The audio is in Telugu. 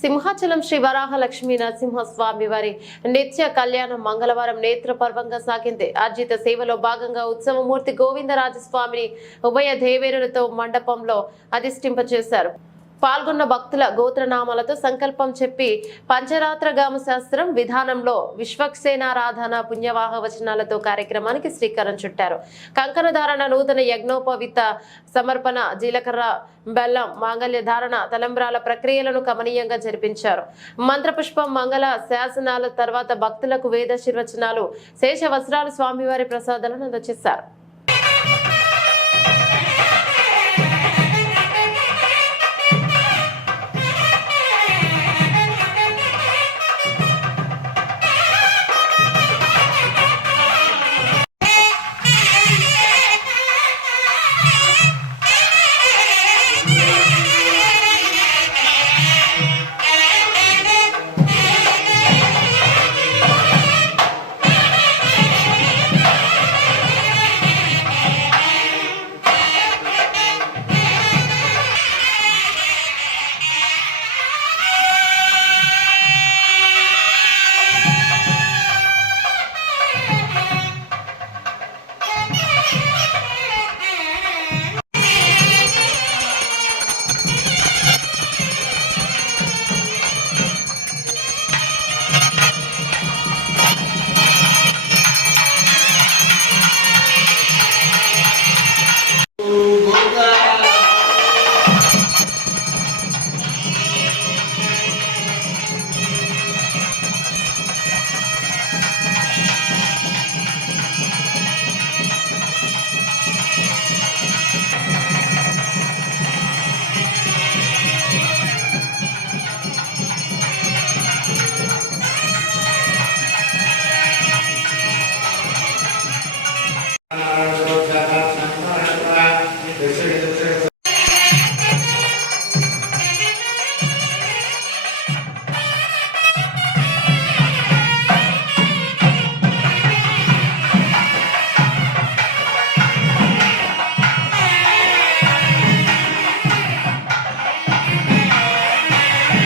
సింహాచలం శ్రీ వరాహ లక్ష్మీ నరసింహస్వామి వారి నిత్య కళ్యాణం మంగళవారం నేత్రపర్వంగా సాగింది. అర్జిత సేవలో భాగంగా ఉత్సవమూర్తి గోవిందరాజస్వామిని ఉభయ దేవేరులతో మండపంలో అధిష్ఠింపచేశారు. పాల్గొన్న భక్తుల గోత్రనామాలతో సంకల్పం చెప్పి పంచరాత్రగామ శాస్త్రం విధానంలో విశ్వక్సేనారాధన పుణ్యవాహ వచనాలతో కార్యక్రమానికి శ్రీకారం చుట్టారు. కంకణధారణ, నూతన యజ్ఞోపవిత సమర్పణ, జీలకర్ర బెల్లం, మాంగళ్య ధారణ, తలంబ్రాల ప్రక్రియలను కమనీయంగా జరిపించారు. మంత్రపుష్పం, మంగళ శాసనాల తర్వాత భక్తులకు వేదాశీర్వచనాలు, శేష వస్త్రాలు, స్వామివారి ప్రసాదాలను అందజేశారు.